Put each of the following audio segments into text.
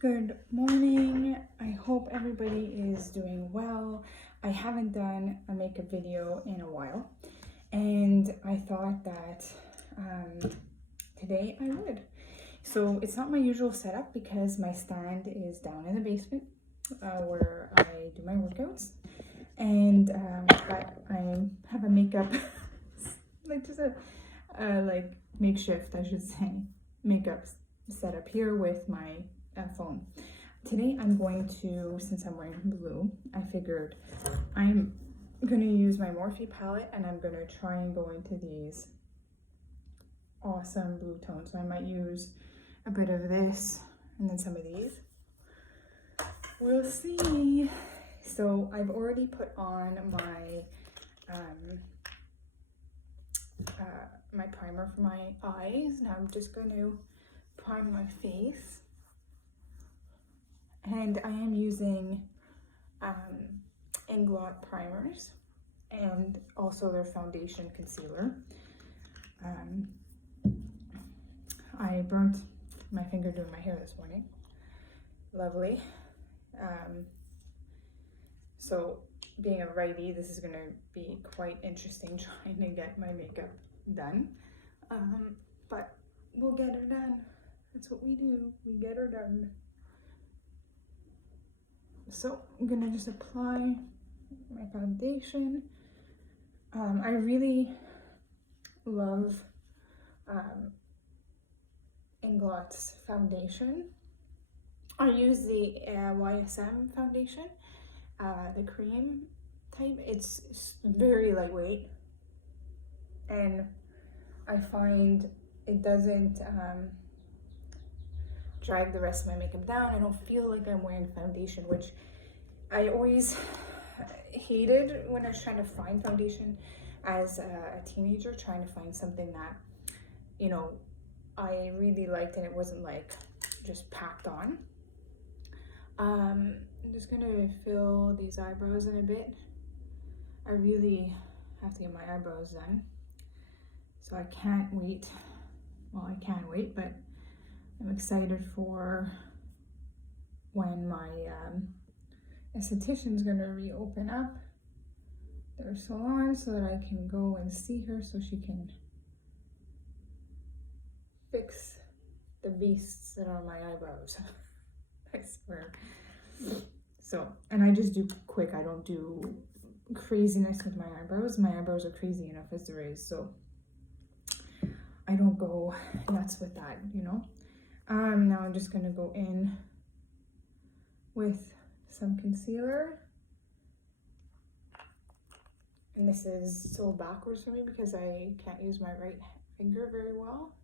Good morning. I hope everybody is doing well. I haven't done a makeup video in a while, and I thought that today I would. So it's not my usual setup because my stand is down in the basement where I do my workouts, and but I have a makeup like just a like makeshift, I should say, makeup setup here with my phone. Today I'm going to, since I'm wearing blue, I figured I'm going to use my Morphe palette and I'm going to try and go into these awesome blue tones. So I might use a bit of this and then some of these. We'll see. So I've already put on my my primer for my eyes. Now I'm just going to prime my face. And I am using Inglot primers and also their foundation concealer. I burnt my finger doing my hair this morning. Lovely. So being a righty, this is going to be quite interesting trying to get my makeup done. But we'll get her done. That's what we do. We get her done. So I'm gonna just apply my foundation. I really love Inglot's foundation. I use the YSM foundation, the cream type. It's very lightweight, and I find it doesn't drag the rest of my makeup down. I don't feel like I'm wearing foundation, which I always hated when I was trying to find foundation as a teenager, trying to find something that, you know, I really liked and it wasn't like just packed on. I'm just gonna fill these eyebrows in a bit. I really have to get my eyebrows done, so I can't wait. Well, I can wait, but I'm excited for when my esthetician's gonna reopen up their salon so that I can go and see her so she can fix the beasts that are my eyebrows. I swear. So, and I just do quick. I don't do craziness with my eyebrows. My eyebrows are crazy enough as there is, so I don't go nuts with that, you know. Now I'm just gonna go in with some concealer. And this is so backwards for me because I can't use my right finger very well.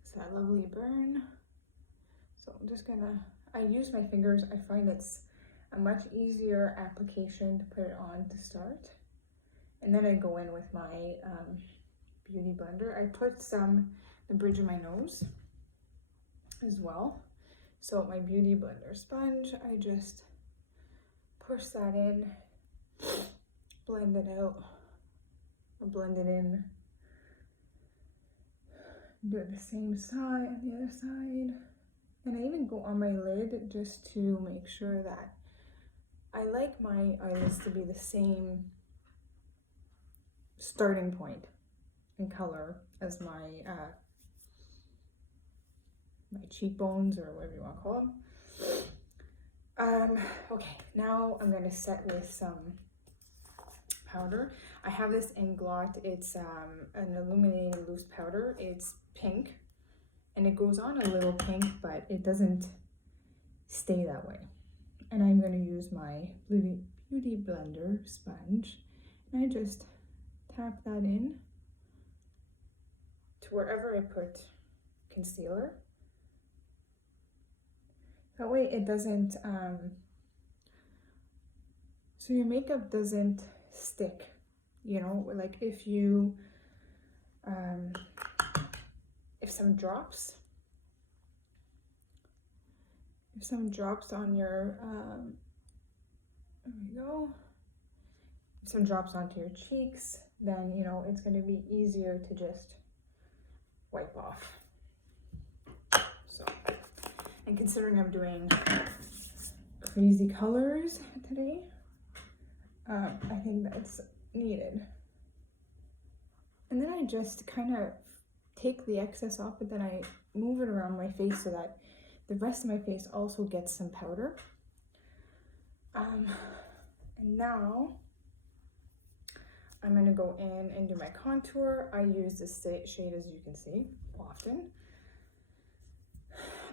It's that lovely burn. So I'm just gonna, I use my fingers. I find it's a much easier application to put it on to start. And then I go in with my beauty blender. I put some, the bridge of my nose as well. So my beauty blender sponge, I just push that in, blend it out, or blend it in. Do it the same side and the other side. And I even go on my lid just to make sure that I like my eyelids to be the same starting point in color as my my cheekbones, or whatever you want to call them. Okay, now I'm gonna set with some powder. I have this Inglot. It's an illuminating loose powder. It's pink, and it goes on a little pink, but it doesn't stay that way. And I'm gonna use my beauty blender sponge, and I just tap that in to wherever I put concealer. That way it doesn't, so your makeup doesn't stick, you know, like if you, if some drops on your, there we go, if some drops onto your cheeks, then, you know, it's going to be easier to just wipe off. So And considering I'm doing crazy colors today, I think that's needed. And then I just kind of take the excess off, but then I move it around my face so that the rest of my face also gets some powder. And now I'm going to go in and do my contour. I use this shade, as you can see, often.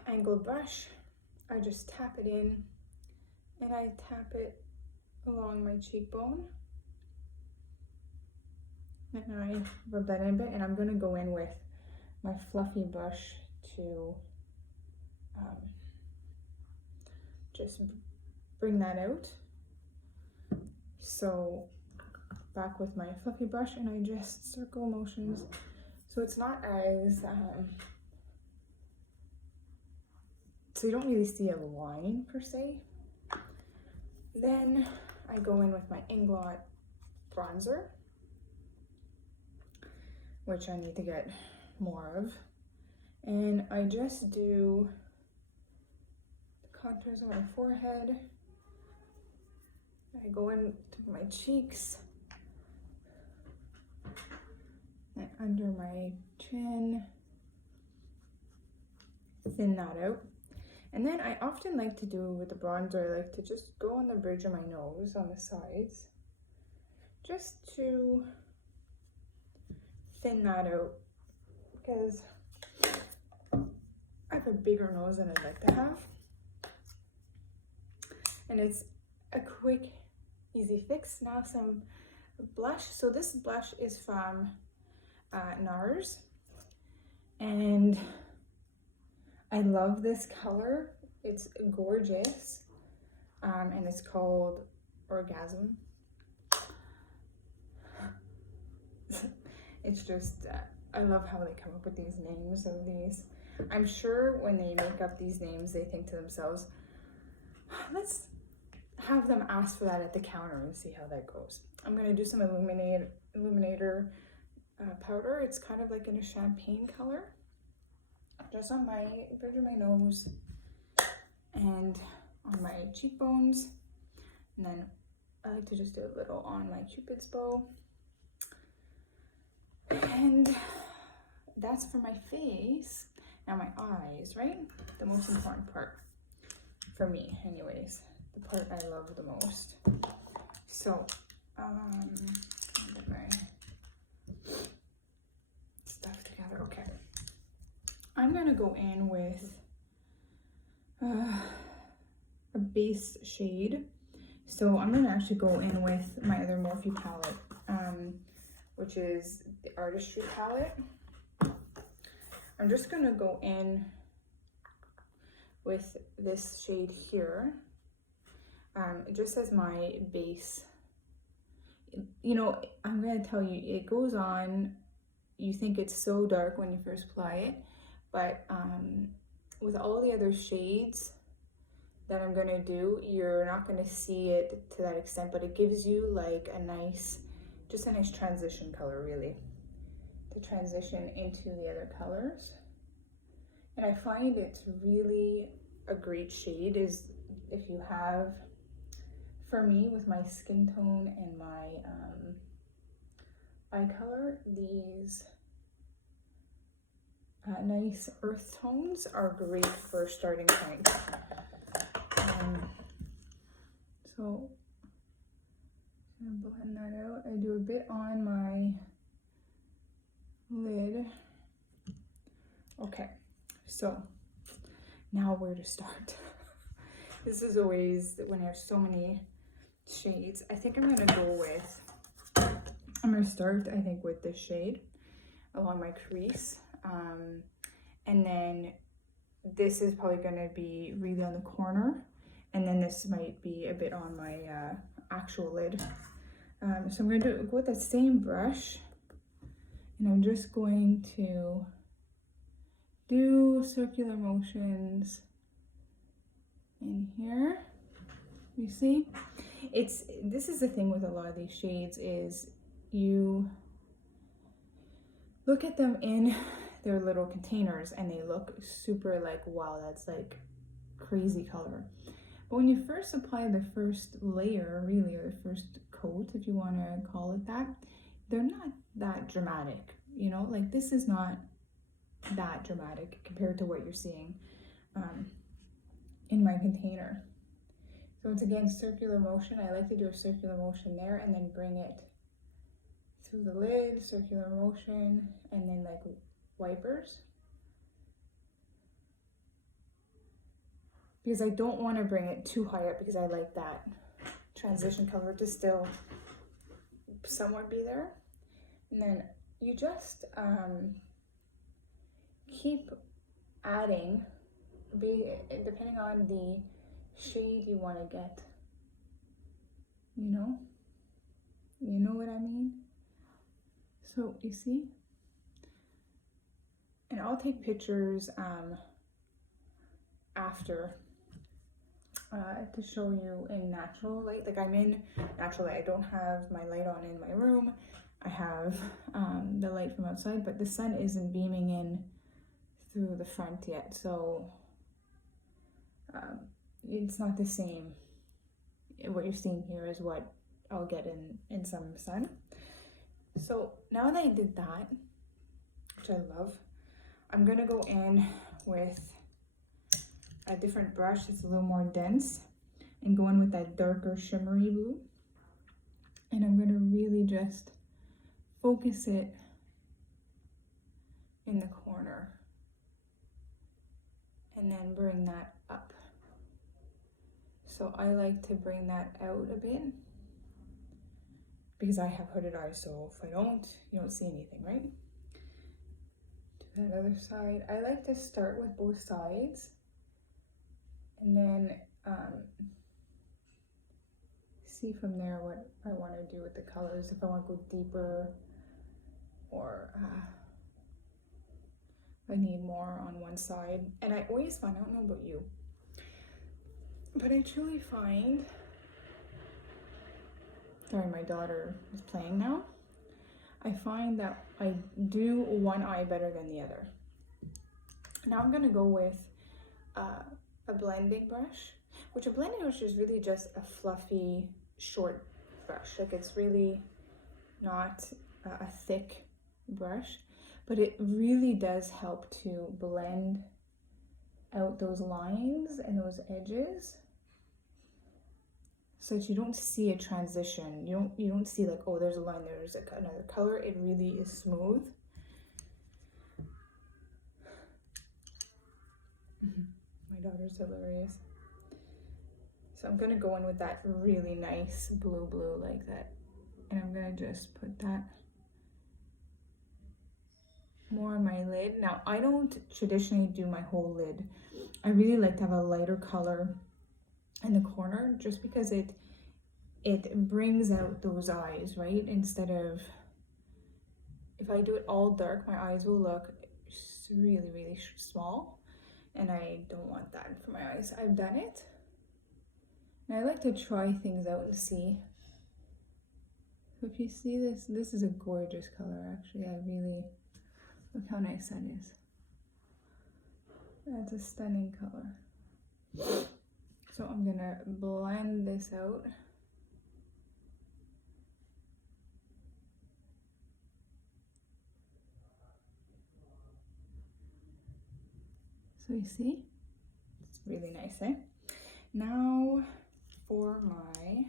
Angled brush. I just tap it in, and I tap it along my cheekbone. And I rub that in a bit, and I'm going to go in with my fluffy brush to just bring that out. So back with my fluffy brush, and I just circle motions so it's not as so you don't really see a line per se. Then I go in with my Inglot bronzer, which I need to get more of, and I just do the contours on my forehead. I go into my cheeks and under my chin, thin that out. And then I often like to do with the bronzer, I like to just go on the bridge of my nose on the sides, just to thin that out, because I have a bigger nose than I'd like to have. And it's a quick, easy fix. Now some blush. So this blush is from NARS, and I love this color. It's gorgeous, and it's called Orgasm. It's just, I love how they come up with these names of these. I'm sure when they make up these names, they think to themselves, let's have them ask for that at the counter and see how that goes. I'm gonna do some illuminator powder. It's kind of like in a champagne color, just on my bridge of my nose and on my cheekbones. And then I like to just do a little on my Cupid's bow. And that's for my face. Now my eyes, right? The most important part for me anyways. The part I love the most. So, get my stuff together. Okay. I'm gonna go in with a base shade. So I'm gonna actually go in with my other Morphe palette, which is the Artistry palette. I'm just gonna go in with this shade here, just as my base. You know, I'm gonna tell you, it goes on, you think it's so dark when you first apply it, but with all the other shades that I'm gonna do, you're not gonna see it to that extent, but it gives you like a nice, just a nice transition color, really, to transition into the other colors. And I find it's really a great shade is if you have, for me, with my skin tone and my eye color, these nice earth tones are great for starting point. So I'm gonna blend that out. I do a bit on my lid. Okay, so now where to start? This is always when I have so many shades. I think I'm gonna start, I think, with this shade along my crease. And then this is probably gonna be really on the corner. And then this might be a bit on my actual lid. So I'm gonna go with that same brush, and I'm just going to do circular motions in here. You see, this is the thing with a lot of these shades is you look at them in their little containers and they look super like, wow, that's like crazy color. But when you first apply the first layer, really, or the first coat, if you want to call it that, they're not that dramatic, you know, like this is not that dramatic compared to what you're seeing in my container. So it's again circular motion. I like to do a circular motion there and then bring it through the lid, circular motion, and then like wipers. Because I don't want to bring it too high up because I like that transition color to still somewhat be there. And then you just keep adding, depending on the shade you want to get, you know what I mean? So you see, and I'll take pictures after to show you in natural light. Like I'm in natural light. I don't have my light on in my room. I have the light from outside, but the sun isn't beaming in through the front yet, so it's not the same. What you're seeing here is what I'll get in some sun. So now that I did that, which I love, I'm gonna go in with a different brush that's a little more dense and go in with that darker shimmery blue. And I'm gonna really just focus it in the corner and then bring that up. So I like to bring that out a bit because I have hooded eyes, so if I don't, you don't see anything, right? To that other side. I like to start with both sides and then see from there what I want to do with the colors, if I want to go deeper or I need more on one side. And I always find, I don't know about you, but I truly find, sorry, my daughter is playing now. I find that I do one eye better than the other. Now I'm gonna go with a blending brush, which a blending brush is really just a fluffy, short brush. Like it's really not a thick brush, but it really does help to blend out those lines and those edges so that you don't see a transition. You don't see like, oh, there's a line, there's another color. It really is smooth. My daughter's hilarious. So I'm gonna go in with that really nice blue like that, and I'm gonna just put that more on my lid. Now I don't traditionally do my whole lid. I really like to have a lighter color in the corner just because it brings out those eyes, right? Instead of, if I do it all dark, my eyes will look really small, and I don't want that for my eyes. I've done it, and I like to try things out and see. So if you see this is a gorgeous color, actually. I really, look how nice that is. That's a stunning color. So I'm gonna blend this out. So you see, it's really nice, eh? Now for my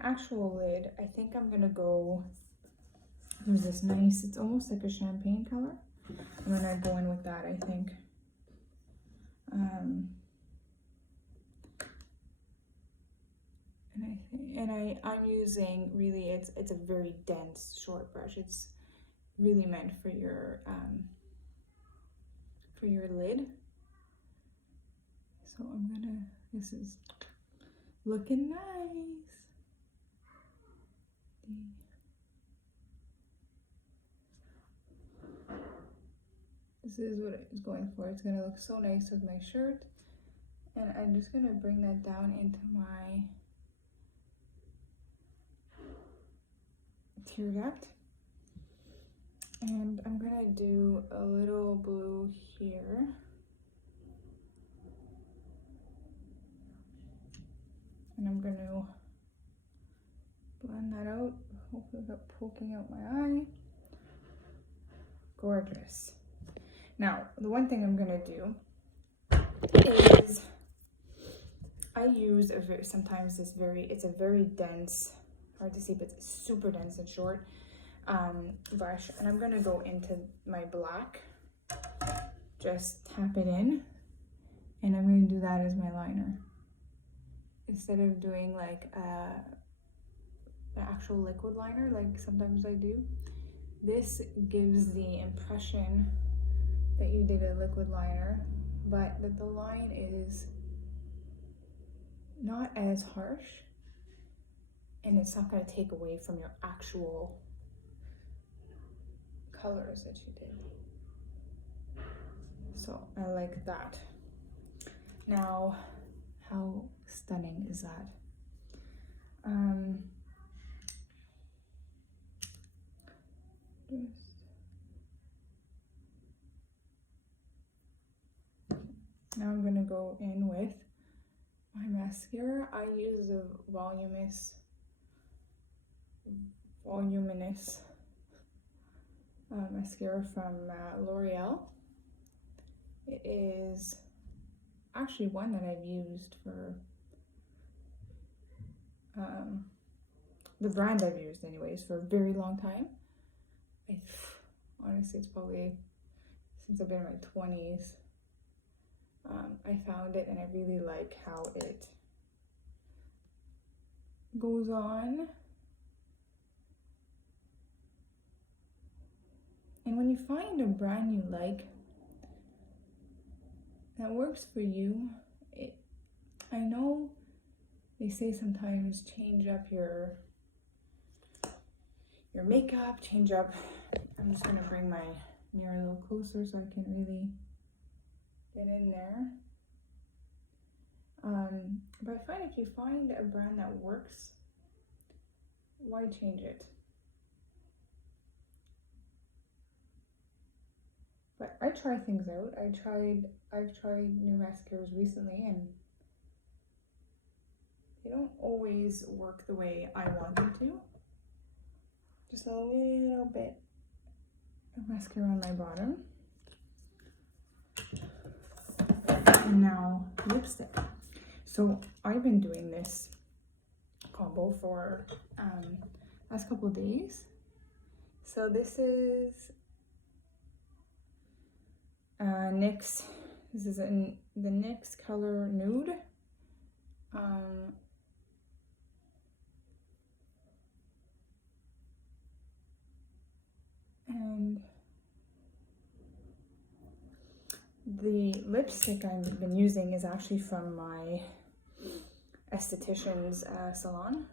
actual lid, I think I'm gonna go, there's this nice, it's almost like a champagne color. I'm gonna go in with that, I think. I'm using really, it's a very dense short brush. It's really meant for your lid. So I'm gonna, this is looking nice. This is what it's going for. It's gonna look so nice with my shirt. And I'm just gonna bring that down into my tear duct. And I'm gonna gonna do a little blue here. And I'm gonna blend that out, hopefully without poking out my eye. Gorgeous. Now, the one thing I'm gonna do is I use sometimes it's a very dense, hard to see, but it's super dense and short brush, and I'm gonna go into my black, just tap it in, and I'm gonna do that as my liner instead of doing like an actual liquid liner like sometimes I do. This gives the impression that you did a liquid liner, but that the line is not as harsh, and it's not going to take away from your actual colors that you did. So I like that. Now, how stunning is that? Now I'm gonna go in with my mascara. I use the voluminous mascara from L'Oreal. It is actually one that I've used for the brand I've used anyways for a very long time. Honestly, it's probably since I've been in my 20s. I found it and I really like how it goes on. And when you find a brand you like that works for you, I know they say sometimes change up your makeup, change up. I'm just gonna bring my mirror a little closer so I can really get in there. But I find if you find a brand that works, why change it? But I try things out. I've tried new mascaras recently, and they don't always work the way I want them to. Just a little bit of mascara on my bottom. And now lipstick. So I've been doing this combo for last couple of days. So this is NYX. This is the NYX color Nude. And the lipstick I've been using is actually from my esthetician's salon.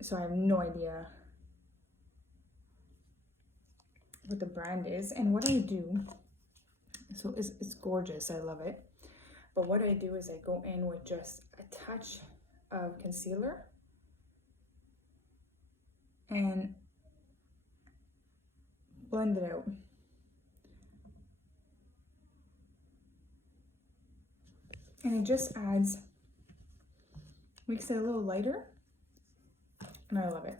So I have no idea what the brand is. And what I do, so it's gorgeous, I love it. But what I do is I go in with just a touch of concealer and blend it out. And it just makes it a little lighter, and I love it.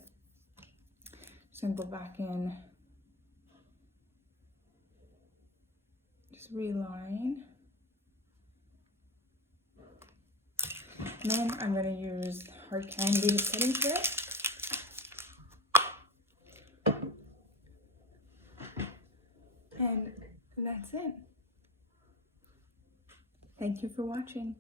So I'm gonna go back in, just reline. And then I'm gonna use Hard Candy setting spray. And that's it. Thank you for watching.